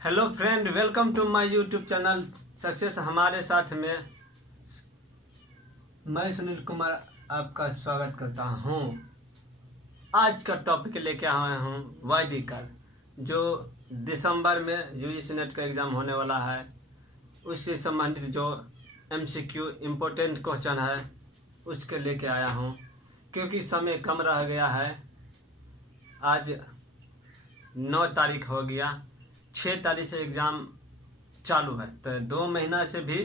Hello friend, welcome to my YouTube channel success. हमारे साथ में मैं सुनील कुमार आपका स्वागत करता हूं। आज का टॉपिक लेके आया हूं वैदिक काल, जो दिसंबर में यूजीसी नेट का एग्ज़ाम होने वाला है। उससे संबंधित जो एमसीक्यू इम्पोर्टेंट क्वेश्चन है उसके लेके आया हूं, क्योंकि समय कम रह गया है। आज 9 तारीख हो गया, 6 तारीख से एग्ज़ाम चालू है, तो 2 महीना से भी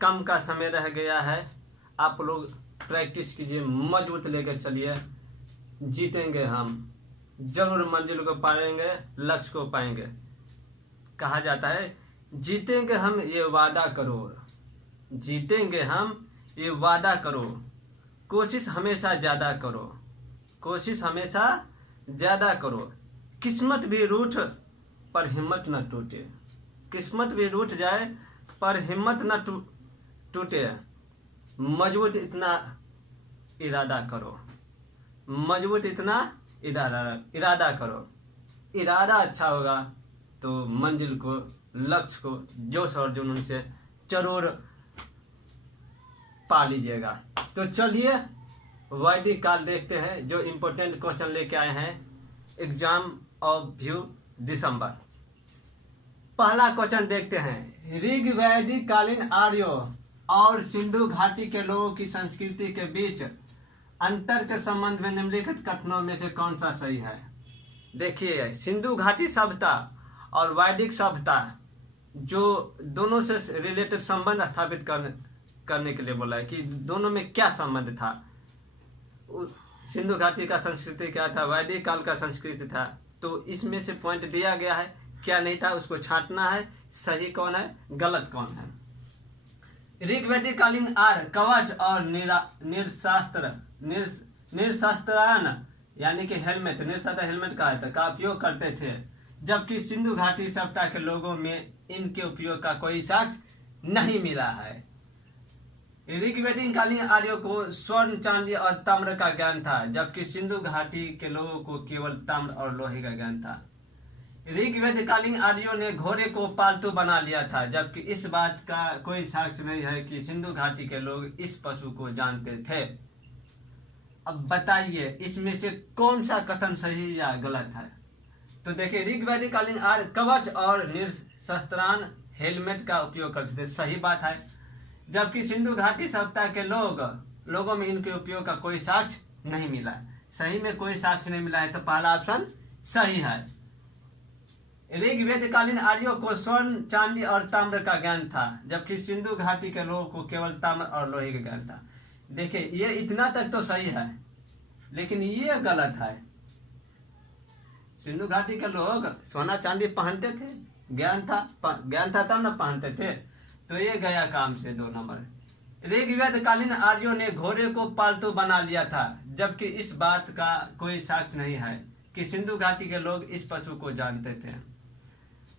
कम का समय रह गया है। आप लोग प्रैक्टिस कीजिए, मजबूत लेकर चलिए। जीतेंगे हम, जरूर मंजिल को पाएंगे, लक्ष्य को पाएंगे। कहा जाता है जीतेंगे हम ये वादा करो, जीतेंगे हम ये वादा करो, कोशिश हमेशा ज़्यादा करो, कोशिश हमेशा ज़्यादा करो। किस्मत भी रूठ पर हिम्मत न टूटे, किस्मत भी रूठ जाए पर हिम्मत न टूटे। मजबूत इतना इरादा करो, मजबूत इतना इरादा करो। इरादा अच्छा होगा तो मंजिल को, लक्ष्य को जोश और जुनून से जरूर पा लीजिएगा। तो चलिए वैदिक काल देखते हैं, जो इम्पोर्टेंट क्वेश्चन लेके आए हैं एग्जाम ऑफ व्यू दिसंबर। पहला क्वेश्चन देखते हैं। ऋग वैदिक कालीन आर्यों और सिंधु घाटी के लोगों की संस्कृति के बीच अंतर के संबंध में निम्नलिखित कथनों में से कौन सा सही है? देखिए, सिंधु घाटी सभ्यता और वैदिक सभ्यता, जो दोनों से रिलेटेड संबंध स्थापित करने के लिए बोला है कि दोनों में क्या संबंध था। सिंधु घाटी का संस्कृति क्या था, वैदिक काल का संस्कृति था। तो इसमें से पॉइंट दिया गया है, क्या नहीं था उसको छांटना है, सही कौन है गलत कौन है। ऋग्वैदिक कालीन आर्य कवच और निरशस्त्रान यानी कि हेलमेट, निरशस्त्र हेलमेट का उपयोग करते थे, जबकि सिंधु घाटी सभ्यता के लोगों में इनके उपयोग का कोई साक्ष्य नहीं मिला है। ऋग्वैदिक कालीन आर्यों को स्वर्ण, चांदी और ताम्र का ज्ञान था, जबकि सिंधु घाटी के लोगों को केवल ताम्र और लोहे का ज्ञान था। ऋग्वैदिक कालीन आर्यों ने घोड़े को पालतू बना लिया था, जबकि इस बात का कोई साक्ष्य नहीं है कि सिंधु घाटी के लोग इस पशु को जानते थे। अब बताइए इसमें से कौन सा कथन सही या गलत है। तो देखिए, ऋग्वैदिक कालीन आर्य कवच और निरशस्त्रान हेलमेट का उपयोग करते थे, सही बात है। जबकि सिंधु घाटी सभ्यता के लोगों में इनके उपयोग का कोई साक्ष्य नहीं मिला है। सही में कोई साक्ष्य नहीं मिला है, तो पहला ऑप्शन सही है। ऋग्वैदिक कालीन आर्यों को स्वर्ण, चांदी और ताम्र का ज्ञान था, जबकि सिंधु घाटी के लोगों को केवल ताम्र और लोहे का ज्ञान था। देखिए, ये इतना तक तो सही है, लेकिन ये गलत है। सिंधु घाटी के लोग सोना चांदी पहनते थे, ज्ञान था तब न पहनते थे, तो ये गया काम से 2 नंबर। ऋग्वैदिक कालीन आर्यों ने घोड़े को पालतू बना लिया था, जबकि इस बात का कोई साक्ष्य नहीं है कि सिंधु घाटी के लोग इस पशु को जानते थे।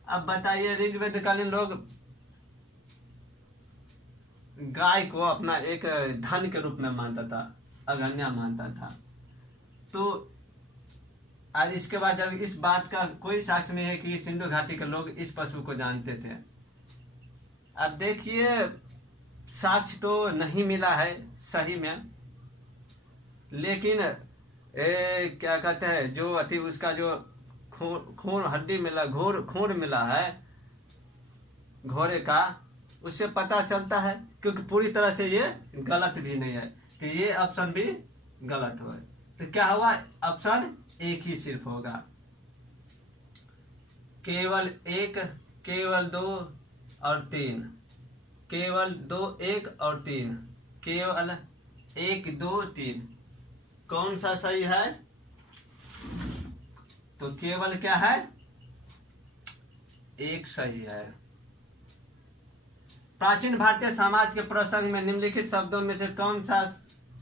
अब बताइए, ऋग्वैदिक कालीन लोग गाय को अपना एक धन के रूप में मानता था, अगण्य मानता था। तो और इसके बाद जब इस बात का कोई साक्ष्य नहीं है कि सिंधु घाटी के लोग इस पशु को जानते थे। अब देखिए, साक्ष्य तो नहीं मिला है सही में, लेकिन क्या कहते हैं, जो अति उसका जो खून हड्डी मिला, खून मिला है घोड़े का, उससे पता चलता है, क्योंकि पूरी तरह से ये गलत भी नहीं है, तो ये ऑप्शन भी गलत हुआ। तो क्या हुआ, ऑप्शन एक ही सिर्फ होगा, केवल 1, केवल 2 और 3, केवल 2, 1 और 3, केवल 1, 2, 3। कौन सा सही है? तो केवल क्या है, 1 सही है। प्राचीन भारतीय समाज के प्रसंग में निम्नलिखित शब्दों में से कौन सा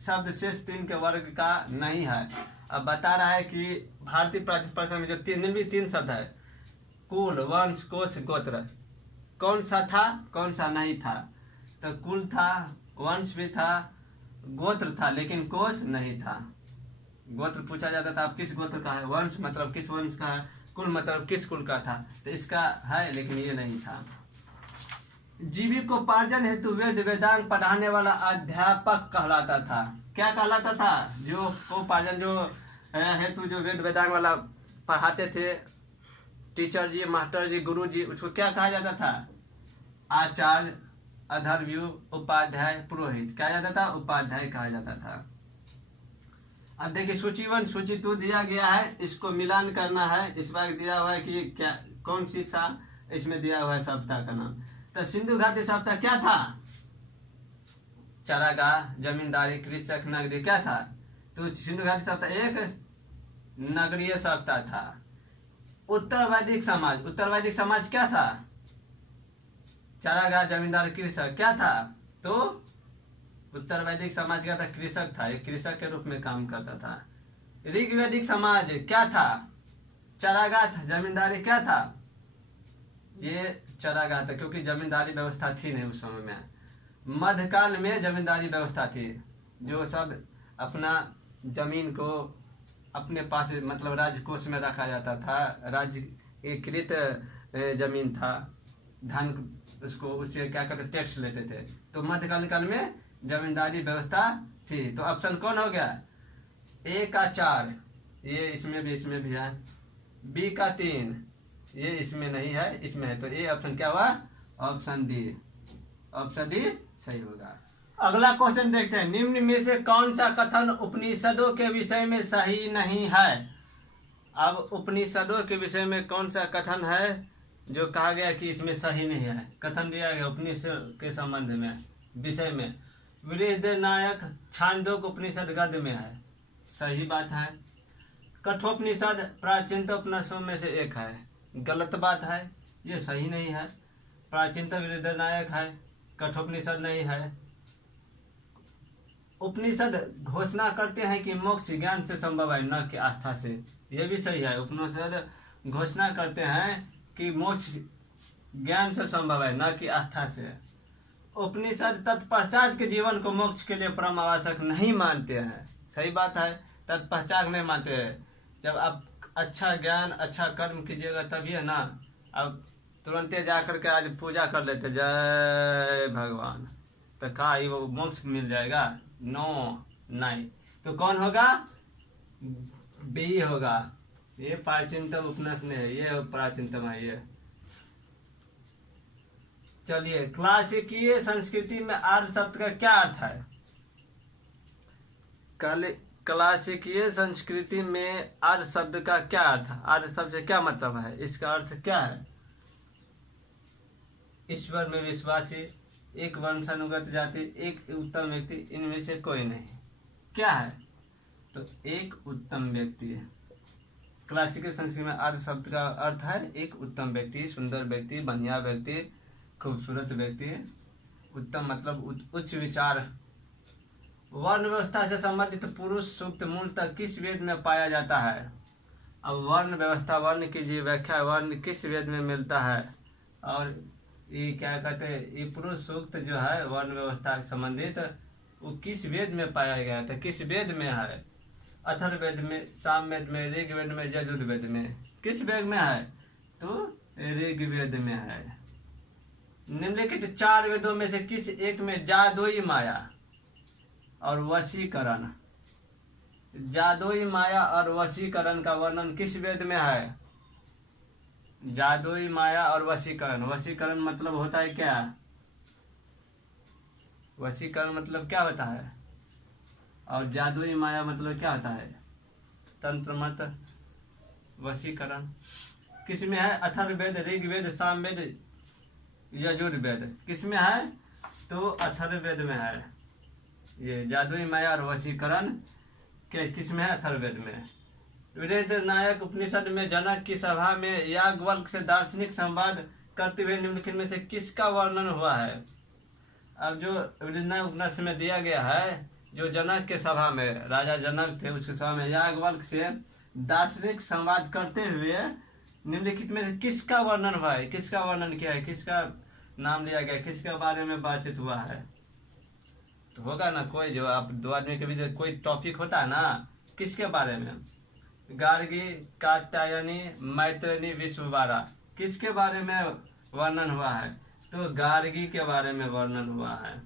शब्द शेष 3 के वर्ग का नहीं है? अब बता रहा है कि भारतीय प्राचीन प्रसंग में जो निम्नलिखित 3 शब्द है, कुल, वंश, कोश, गोत्र, कौन सा था कौन सा नहीं था? तो कुल था, वंश भी था, गोत्र था, लेकिन कोश नहीं था। गोत्र पूछा जाता था आप किस गोत्र का है, वंश मतलब किस वंश का है, कुल मतलब किस कुल का था, तो इसका है लेकिन ये नहीं था। जीविकोपार्जन हेतु वेद वेदांग पढ़ाने वाला अध्यापक कहलाता था। क्या कहलाता था? जो उपार्जन जो हेतु जो वेद वेदांग वाला पढ़ाते थे, टीचर जी, मास्टर जी, गुरु जी, उसको क्या कहा जाता था? आचार्य, अधर्व्यू, उपाध्याय, पुरोहित कहा जाता था, उपाध्याय कहा जाता था। अब देखिए सूची 1 सूची 2 दिया गया है, इसको मिलान करना है। इस बार दिया हुआ है कि क्या कौन सी सा इसमें दिया हुआ है सप्ताह का नाम। तो सिंधु घाटी सप्ताह क्या था? चरागाह, जमींदारी, कृषक, नगरी क्या था? तो सिंधु घाटी सप्ताह एक नगरीय सप्ताह था। उत्तर वैदिक समाज, उत्तर वैदिक समाज क्या था? चरागाह, जमींदार, कृषक क्या था? तो उत्तर वैदिक समाज क्या था? कृषक था, एक कृषक के रूप में काम करता था। ऋग्वैदिक समाज क्या था? चरागाह था, जमींदारी क्या था? ये चरागाह था, क्योंकि जमींदारी व्यवस्था थी नहीं उस समय में। मध्यकाल में जमींदारी व्यवस्था थी, जो सब अपना जमीन को अपने पास मतलब राजकोष में रखा जाता था। राज्यकृत जमीन था, धन उसको उससे क्या करते, टैक्स लेते थे। तो मध्यकालीन काल में जमींदारी व्यवस्था थी। तो ऑप्शन कौन हो गया? ए का 4, ये इसमें भी है। बी का 3, ये इसमें नहीं है, इसमें है। तो ये ऑप्शन क्या हुआ? ऑप्शन डी, ऑप्शन डी सही होगा। अगला क्वेश्चन देखते हैं। निम्न में से कौन सा कथन उपनिषदों के विषय में सही नहीं है? अब उपनिषदों के विषय में कौन सा कथन है जो कहा गया कि इसमें सही नहीं है? कथन दिया गया उपनिषद के संबंध में, विषय में। बृहदारण्यक छांदोग्य उपनिषद गद्य में है, सही बात है। कठोपनिषद प्राचीनतम उपनिषदों में से एक है, गलत बात है, ये सही नहीं है। प्राचीनतम बृहदारण्यक है, कठोपनिषद नहीं है। उपनिषद घोषणा करते हैं कि मोक्ष ज्ञान से संभव है, न कि आस्था से, ये भी सही है। उपनिषद घोषणा करते हैं कि मोक्ष ज्ञान से संभव है, न कि आस्था से। उपनिषद तत्पश्चात के जीवन को मोक्ष के लिए परम आवश्यक नहीं मानते हैं, सही बात है। तत्पश्चात नहीं मानते हैं। जब आप अच्छा ज्ञान, अच्छा कर्म कीजिएगा तभी है ना। अब तुरंते जाकर के आज पूजा कर लेते, जय भगवान, तो का ही वो मोक्ष मिल जाएगा? नो, नहीं। तो कौन होगा? बी होगा। ये प्राचीनतम उपनिषद है, ये प्राचीनतम है ये। चलिए, क्लासिकीय संस्कृति में आर्य शब्द का क्या अर्थ है? क्लासिकीय संस्कृति में आर्य शब्द का क्या अर्थ है? आर्य शब्द से क्या मतलब है? इसका अर्थ क्या है? ईश्वर में विश्वासी, एक वंशानुगत जाति, एक उत्तम व्यक्ति, इनमें से कोई नहीं। क्या है? तो एक उत्तम व्यक्ति है। क्लासिकल संस्कृति में आर्य शब्द का अर्थ है एक उत्तम व्यक्ति, सुंदर व्यक्ति, बढ़िया व्यक्ति, खूबसूरत व्यक्ति। उत्तम मतलब उच्च विचार। वर्ण व्यवस्था से संबंधित पुरुष सूक्त मूलतः किस वेद में पाया जाता है? अब वर्ण व्यवस्था, वर्ण की जी व्याख्या, वर्ण किस वेद में मिलता है? और ये क्या कहते हैं, ये पुरुष सूक्त जो है वर्ण व्यवस्था से संबंधित, वो किस वेद में पाया गया था? किस वेद में है? अथर्ववेद में, सामवेद में, ऋग्वेद में, यजुर्वेद में। किस वेद में है? तो ऋग्वेद में है। निम्नलिखित 4 वेदों में से किस एक में जादुई माया और वशीकरण, जादुई माया और वशीकरण का वर्णन किस वेद में है? जादुई माया और वशीकरण। वशीकरण मतलब होता है क्या? वशीकरण मतलब क्या होता है? और जादुई माया मतलब क्या होता है? तंत्र मंत्र, वशीकरण। किस में है? अथर्ववेद, ऋग्वेद, सामवेद, यजुर्वेद। किस में है? तो अथर्ववेद में है। ये जादुई माया और वशीकरण किस में है? अथर्ववेद में। बृहदारण्यक उपनिषद में जनक की सभा में याज्ञवल्क्य से दार्शनिक संवाद करते हुए निम्नलिखित में से किसका वर्णन हुआ है? अब जो बृहदारण्यक उपनिषद में दिया गया है, जो जनक के सभा में, राजा जनक थे, उसके सभा में याज्ञवल्क्य से दार्शनिक संवाद करते हुए निम्नलिखित में से किसका वर्णन हुआ है? किसका वर्णन किया है? किसका नाम लिया गया? किसके बारे में बातचीत हुआ है? तो होगा ना कोई, जो आप दो आदमी के बीच कोई टॉपिक होता है ना, किसके बारे में? गार्गी, कात्यायनी, मैत्रेयी, विश्ववारा। किसके बारे में वर्णन हुआ है? तो गार्गी के बारे में वर्णन हुआ है।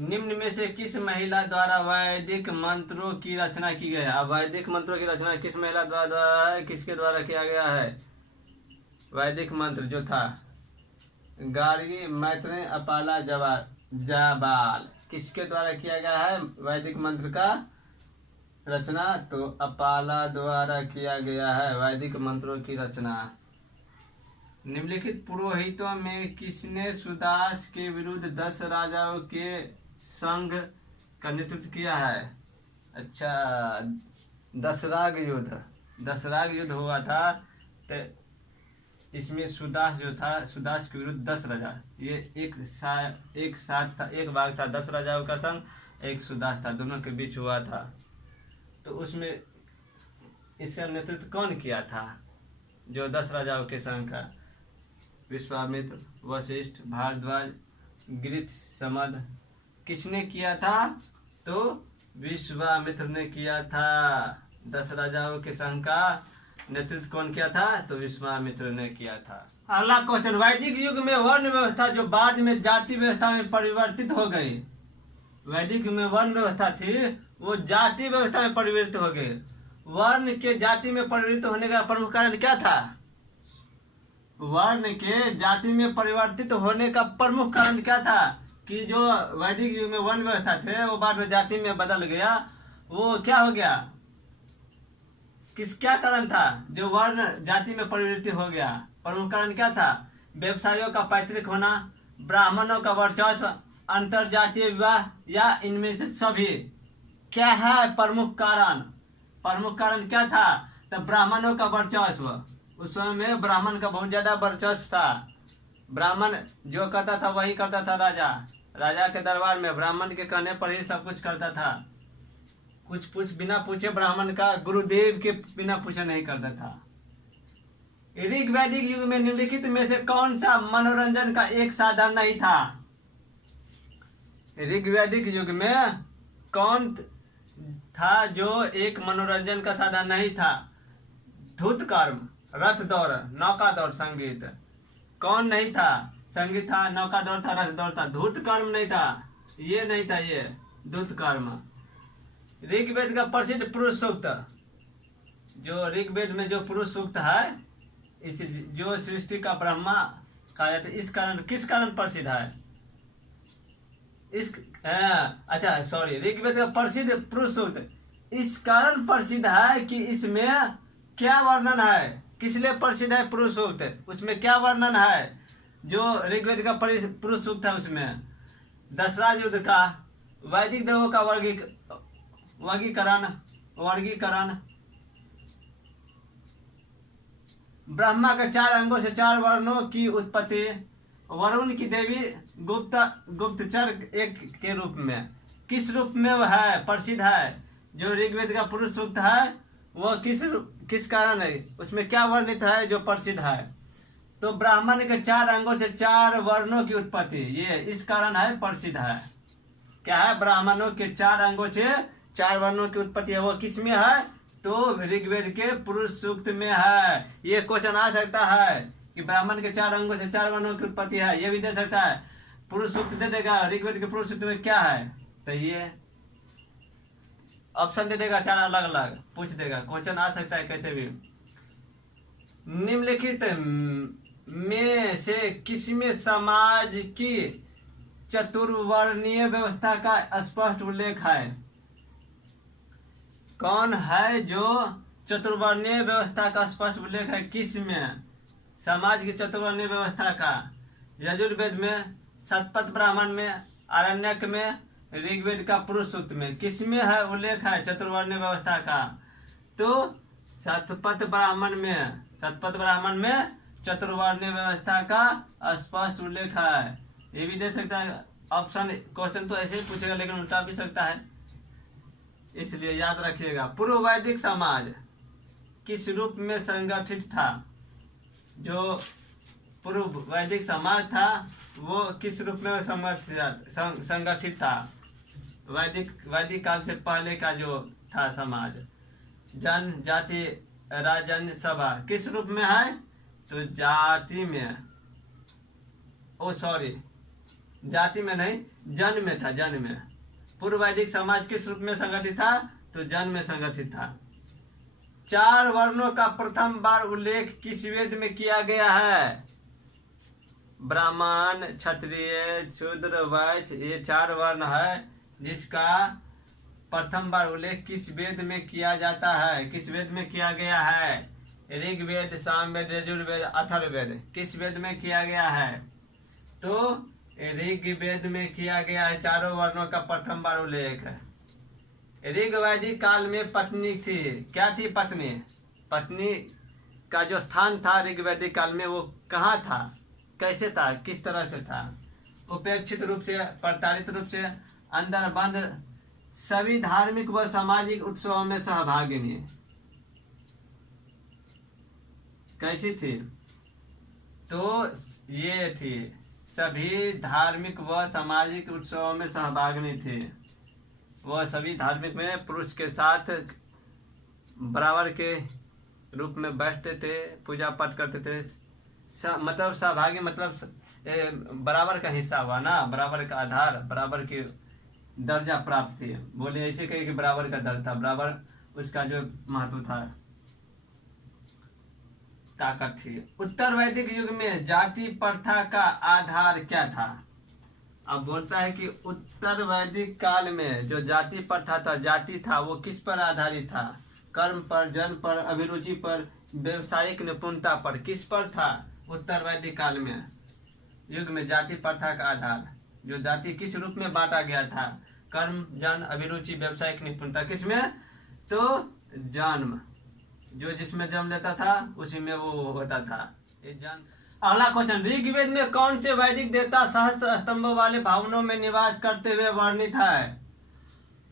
निम्न में से किस महिला द्वारा वैदिक मंत्रों की रचना की गई है? अब वैदिक मंत्रों की रचना किस महिला द्वारा है, किसके द्वारा किया गया है? वैदिक मंत्र जो था गार्गी, मैत्रेयी, अपाला, जाबाल, किसके द्वारा किया गया है वैदिक मंत्र का रचना? तो अपाला द्वारा किया गया है वैदिक मंत्रों की रचना। निम्नलिखित पुरोहितों में किसने सुदास के विरुद्ध 10 राजाओं के संघ का नेतृत्व किया है? अच्छा, दशराग युद्ध हुआ था। तो इसमें सुदास जो था, सुदास के विरुद्ध 10 राजा, ये एक साथ था, एक भाग था 10 राजाओं का संघ, एक सुदास था, दोनों के बीच हुआ था। तो उसमें इसका नेतृत्व कौन किया था जो 10 राजाओं के संघ का? विश्वामित्र, वशिष्ठ, भारद्वाज, गृथ, समद। किसने किया था? तो विश्वामित्र ने किया था। 10 राजाओं के संघ का नेतृत्व कौन किया था? तो विश्वामित्र ने किया था। अगला क्वेश्चन, वैदिक युग में वर्ण व्यवस्था जो बाद में जाति व्यवस्था में परिवर्तित हो गई, वैदिक युग में वर्ण व्यवस्था थी वो जाति व्यवस्था में परिवर्तित हो गई। वर्ण के जाति में परिवर्तित होने का प्रमुख कारण क्या था? वर्ण के जाति में परिवर्तित होने का प्रमुख कारण क्या था? कि जो वैदिक युग में वर्ण व्यवस्था थे वो बाद में जाति में बदल गया, वो क्या हो गया? क्या कारण था जो वर्ण जाति में परिवर्तित हो गया? प्रमुख कारण क्या था? व्यवसायियों का पैतृक होना, ब्राह्मणों का वर्चस्व, अंतर जातीय विवाह, या इनमें से सभी? क्या है प्रमुख कारण? प्रमुख कारण क्या था? तो ब्राह्मणों का वर्चस्व। उस समय में ब्राह्मण का बहुत ज्यादा वर्चस्व था। ब्राह्मण जो करता था वही करता था राजा के दरबार में ब्राह्मण के कहने पर ही सब कुछ करता था। कुछ बिना पूछे ब्राह्मण का गुरुदेव के बिना पूछे नहीं करता था। ऋग वैदिक युग में निम्नलिखित में से कौन सा मनोरंजन का एक साधन नहीं था? ऋग वैदिक युग में कौन था जो एक मनोरंजन का साधन नहीं था? धूत कर्म, रथ दौड़, नौका दौड़, संगीत। कौन नहीं था? संगीत था, नौका दौड़ था, रथ दौड़ था, धूत कर्म नहीं था, ये नहीं था, ये धूत कर्म। ऋग्वेद का प्रसिद्ध पुरुष सूक्त, जो ऋग्वेद में जो पुरुष सूक्त है, इस जो सृष्टि का ब्रह्मा कहा जाता है, इस कारण किस कारण प्रसिद्ध है? ऋग्वेद का प्रसिद्ध पुरुष सूक्त इस कारण प्रसिद्ध है कि इसमें क्या वर्णन है? किस लिए प्रसिद्ध है पुरुष सूक्त? उसमें क्या वर्णन है जो ऋग्वेद का पुरुष सूक्त है? उसमें दशराज युद्ध का, वैदिक देवों का वर्गीकरण, ब्रह्मा के 4 अंगों से 4 वर्णों की उत्पत्ति, वरुण की देवी गुप्तचर एक के रूप में, किस रूप में वह है प्रसिद्ध है? जो ऋग्वेद का पुरुष सूक्त है वो किस कारण है? उसमें क्या वर्णित है जो प्रसिद्ध है? तो ब्राह्मण के 4 अंगों से 4 वर्णों की उत्पत्ति, ये इस कारण है प्रसिद्ध है। क्या है? ब्राह्मणों के 4 अंगों से 4 वर्णों की उत्पत्ति है, वो किस में है? तो ऋग्वेद के पुरुष सूक्त में है। ये क्वेश्चन आ सकता है कि ब्राह्मण के 4 अंगों से 4 वर्णों की उत्पत्ति है, ये भी दे सकता है। पुरुष सूक्त दे देगा ऋग्वेद के पुरुष सूक्त में क्या है, तो ये ऑप्शन दे देगा 4 अलग अलग, पूछ देगा, क्वेश्चन आ सकता है कैसे भी। निम्नलिखित में से किसमें समाज की चतुर्वर्णीय व्यवस्था का स्पष्ट उल्लेख है? कौन है जो चतुर्वर्णीय व्यवस्था का स्पष्ट उल्लेख है? किस में समाज की चतुर्वर्णीय व्यवस्था का? यजुर्वेद में, शतपथ ब्राह्मण में, आरण्यक में, ऋग्वेद का पुरुष सूक्त में, किसमें है उल्लेख है चतुर्वर्णीय व्यवस्था का? तो शतपथ ब्राह्मण में चतुर्वर्णीय व्यवस्था का स्पष्ट उल्लेख है। ये भी दे सकता है ऑप्शन। क्वेश्चन तो ऐसे ही पूछेगा लेकिन उल्टा भी सकता है, इसलिए याद रखिएगा। पूर्व वैदिक समाज किस रूप में संगठित था? जो पूर्व वैदिक समाज था वो किस रूप में संगठित था? वैदिक काल से पहले का जो था समाज, जन जाति राजन सभा किस रूप में है? तो जाति में, ओ सॉरी, जाति में नहीं, जन में था, जन में। पूर्व वैदिक समाज किस रूप में संगठित था? तो जन में संगठित था। 4 वर्णों का प्रथम बार उल्लेख किस वेद में किया गया है? ब्राह्मण, क्षत्रिय, शूद्र, वैश्य, ये 4 वर्ण है जिसका प्रथम बार उल्लेख किस वेद में किया जाता है? किस वेद में किया गया है? ऋग्वेद, सामवेद, यजुर्वेद, अथर्ववेद, किस वेद में किया गया है? तो ऋग्वेद में किया गया है। 4 वर्णों का प्रथम बार उल्लेख है। ऋग्वैदिक काल में पत्नी थी, क्या थी पत्नी? पत्नी का जो स्थान था ऋग्वैदिक काल में वो कहाँ था, कैसे था, किस तरह से था? उपेक्षित रूप से, प्रताड़ित रूप से, अंदर बंद, सभी धार्मिक व सामाजिक उत्सवों में सहभागिनी। कैसी थी? तो ये थी, सभी धार्मिक व सामाजिक उत्सवों में सहभागिनी थी। वह सभी धार्मिक में पुरुष के साथ बराबर के रूप में बैठते थे, पूजा पाठ करते थे। मतलब सहभागी मतलब बराबर का हिस्सा हुआ ना, बराबर का आधार, बराबर की दर्जा प्राप्त थी। बोले ऐसे कहे कि बराबर का दर्जा, बराबर उसका जो महत्व था, ताकत थी। उत्तर वैदिक युग में जाति प्रथा का आधार क्या था? अब बोलता है कि उत्तर वैदिक काल में जो जाति प्रथा था, जाति था, वो किस पर आधारित था? कर्म पर, जन पर, अभिरुचि पर, व्यवसायिक निपुणता पर, किस पर था? उत्तर वैदिक काल में युग में जाति प्रथा का आधार, जो जाति किस रूप में बांटा गया था? कर्म, जन, अभिरुचि, व्यवसायिक निपुणता, किसमें? तो जन्म, जो जिसमें जन्म लेता था उसी में वो होता था। अगला क्वेश्चन, ऋग्वेद में कौन से वैदिक देवता सहस्त्र स्तंभों वाले भवनों में निवास करते हुए वर्णित है?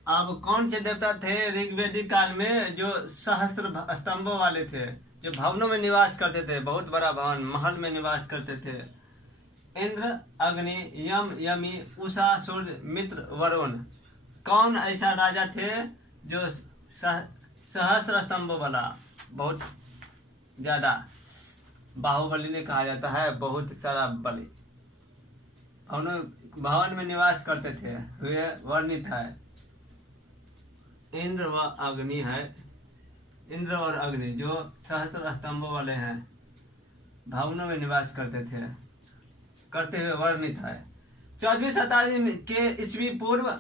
अब कौन से देवता थे ऋग्वेदिक काल में जो सहस्त्र स्तंभों वाले थे, जो भवनों में निवास करते थे, बहुत बड़ा भवन, महल में निवास करते थे? इंद्र, अग्नि, यम, यमी, उषा, सूर्य, मित्र, वरुण। कौन ऐसा राजा थे जो सहस्त्र स्तंभों वाला, बहुत ज्यादा बाहुबली ने कहा जाता है, बहुत सारा बलि भवन में निवास करते थे, वे वर्णित है। इंद्र व अग्नि है, इंद्र और अग्नि जो सहस्त्र स्तंभों वाले हैं, भवनों में निवास करते हुए वर्णित है। 14वीं शताब्दी के ईस्वी पूर्व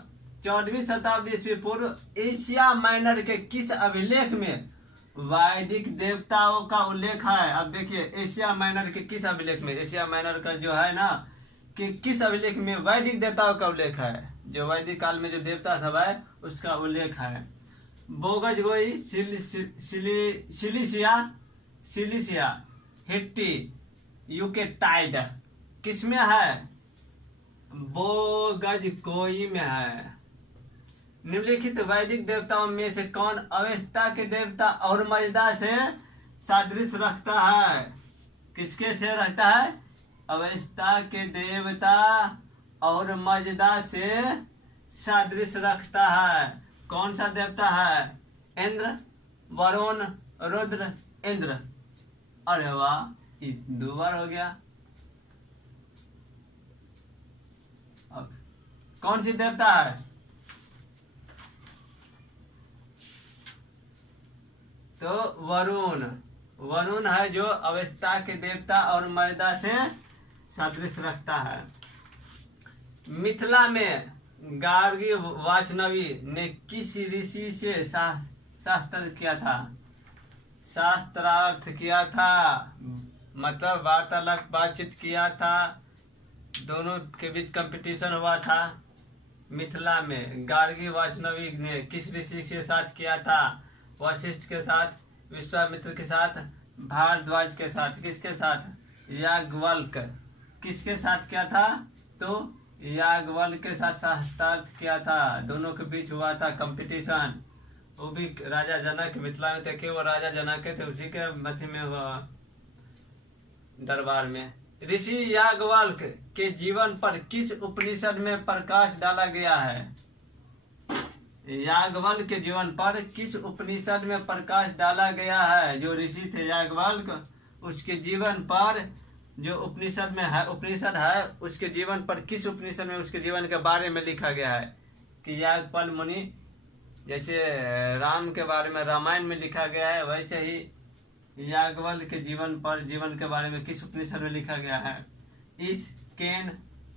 14वीं शताब्दी ईस्वी पूर्व एशिया माइनर के किस अभिलेख में वैदिक देवताओं का उल्लेख है? अब देखिए एशिया माइनर के किस अभिलेख में, एशिया माइनर का जो है ना कि किस अभिलेख में वैदिक देवताओं का उल्लेख है? जो वैदिक काल में जो देवता सब है उसका उल्लेख है। बोगजगोई, सिलिसिया, हिट्टी, यूकेटाइड, किसमें है? बोगजगोई में है। निम्नलिखित वैदिक देवताओं में से कौन अवेस्ता के देवता और मजदा से सादृश्य रखता है? किसके से रखता है? अवेस्ता के देवता और मजदा से सादृश्य रखता है। कौन सा देवता है? इंद्र, वरुण, रुद्र, इंद्र। अरे वाह, 2 बार हो गया। कौन सी देवता है? तो वरुण है जो अवस्था के देवता और मर्यादा से सादृश्य रखता है। मिथिला में गार्गी वाचनवी ने किस ऋषि से शास्त्र किया था? शास्त्रार्थ किया था, मतलब वार्तालाप, बातचीत किया था, दोनों के बीच कंपटीशन हुआ था। मिथिला में गार्गी वाचनवी ने किस ऋषि के साथ किया था? वशिष्ठ के साथ, विश्वामित्र के साथ, भारद्वाज के साथ। किसके साथ? याज्ञवल्क्य। किसके साथ किया था? तो याज्ञवल्क्य के साथ शास्त्रार्थ किया था। दोनों के बीच हुआ था कंपटीशन। वो भी राजा जनक मिथिला में थे, वो राजा जनक थे, उसी के मध्य में हुआ दरबार में। ऋषि याज्ञवल्क्य के जीवन पर किस उपनिषद में प्रकाश डाला गया है? याज्ञवल्क्य के जीवन पर किस उपनिषद में प्रकाश डाला गया है? जो ऋषि थे याज्ञवल्क्य, उसके जीवन पर जो उपनिषद है उसके जीवन पर किस उपनिषद में उसके जीवन के बारे में लिखा गया है? कि याज्ञवल्क्य मुनि, जैसे राम के बारे में रामायण में लिखा गया है, वैसे ही याज्ञवल्क्य के जीवन के बारे में किस उपनिषद में लिखा गया है? इस केन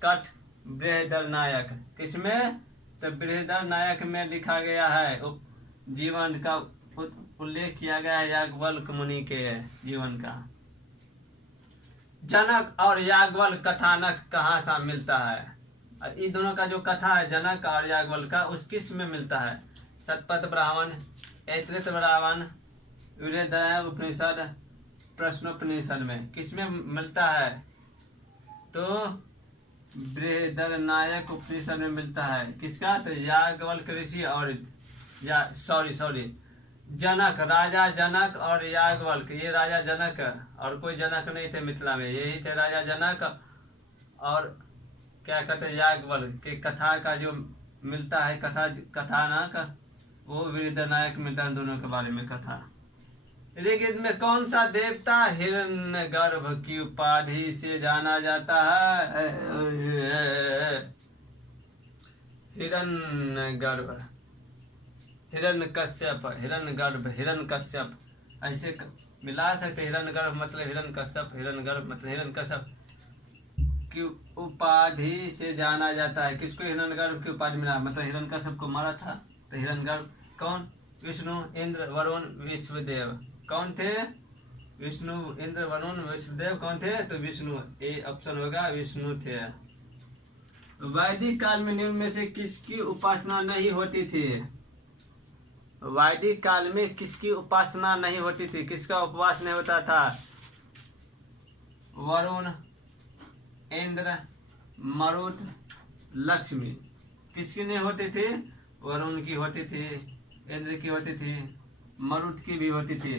कठ बृहदरनायक, किसमें? तो बृहदरनायक में लिखा गया है, जीवन का उल्लेख किया गया है याज्ञवल्क्य मुनि के जीवन का। जनक और याज्ञवल्क्य कथानक कहाँ सा मिलता है? और इन दोनों का जो कथा है जनक और याज्ञवल्क्य का, उस किस में मिलता है? शतपथ ब्राह्मण, ऐतरेय ब्राह्मण, बृहदरनायक उपनिषद, प्रश्नोपनिषद में किस में मिलता है? तो बृहदरनायक उपनिषद में मिलता है। किसका? तो याज्ञवल्क्य ऋषि और जनक, राजा जनक और याज्ञवल्क्य, ये राजा जनक और कोई जनक नहीं थे मिथिला में, यही थे राजा जनक और क्या कहते हैं याज्ञवल्क्य के कथा का जो मिलता है कथानक, वो बृहदरनायक मिलता है दोनों के बारे में कथा। ऋग्वेद में कौन सा देवता हिरण्यगर्भ की उपाधि से जाना जाता है? हिरण्यगर्भ, हिरण्यकश्यप, ऐसे मिला सकते। हिरण्यगर्भ मतलब हिरण्यकश्यप, हिरण्यगर्भ मतलब हिरण्यकश्यप की उपाधि से जाना जाता है। किसको हिरण्यगर्भ की उपाधि मिला? मतलब हिरण्यकश्यप को मारा था तो हिरण्यगर्भ कौन? विष्णु, इंद्र, वरुण, विश्वदेव। कौन थे? विष्णु, इंद्र, वरुण, विश्वदेव कौन थे? तो विष्णु, ए ऑप्शन होगा, विष्णु थे। वैदिक काल में निम्न में से किसकी उपासना नहीं होती थी? वैदिक काल में किसकी उपासना नहीं होती थी? किसका उपवास नहीं होता था? वरुण, इंद्र, मरुत, लक्ष्मी। किसकी नहीं होती थी? वरुण की होती थी, इंद्र की होती थी, मरुत की भी होती थी,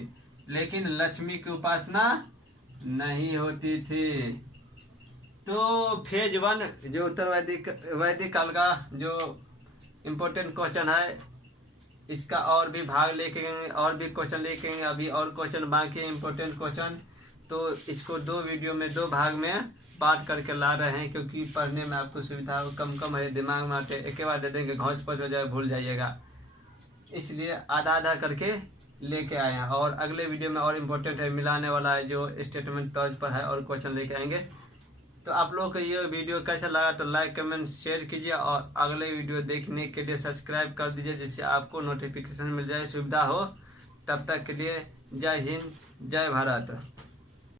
लेकिन लक्ष्मी की उपासना नहीं होती थी। तो फेज 1 जो उत्तर वैदिक काल का जो इम्पोर्टेंट क्वेश्चन है, इसका और भी भाग लेके और भी क्वेश्चन लेके अभी और क्वेश्चन बाकी इम्पोर्टेंट क्वेश्चन, तो इसको 2 वीडियो में 2 भाग में बांट करके ला रहे हैं, क्योंकि पढ़ने में आपको सुविधा कम है, दिमाग में आते एक बार दे देंगे घोंच पच हो जाए, भूल जाइएगा, इसलिए आधा करके लेके आए हैं। और अगले वीडियो में और इम्पोर्टेंट है, मिलाने वाला है जो स्टेटमेंट तौर पर है, और क्वेश्चन लेके आएंगे। तो आप लोग को ये वीडियो कैसा लगा तो लाइक कमेंट शेयर कीजिए, और अगले वीडियो देखने के लिए सब्सक्राइब कर दीजिए, जिससे आपको नोटिफिकेशन मिल जाए, सुविधा हो। तब तक के लिए जय हिंद, जय भारत।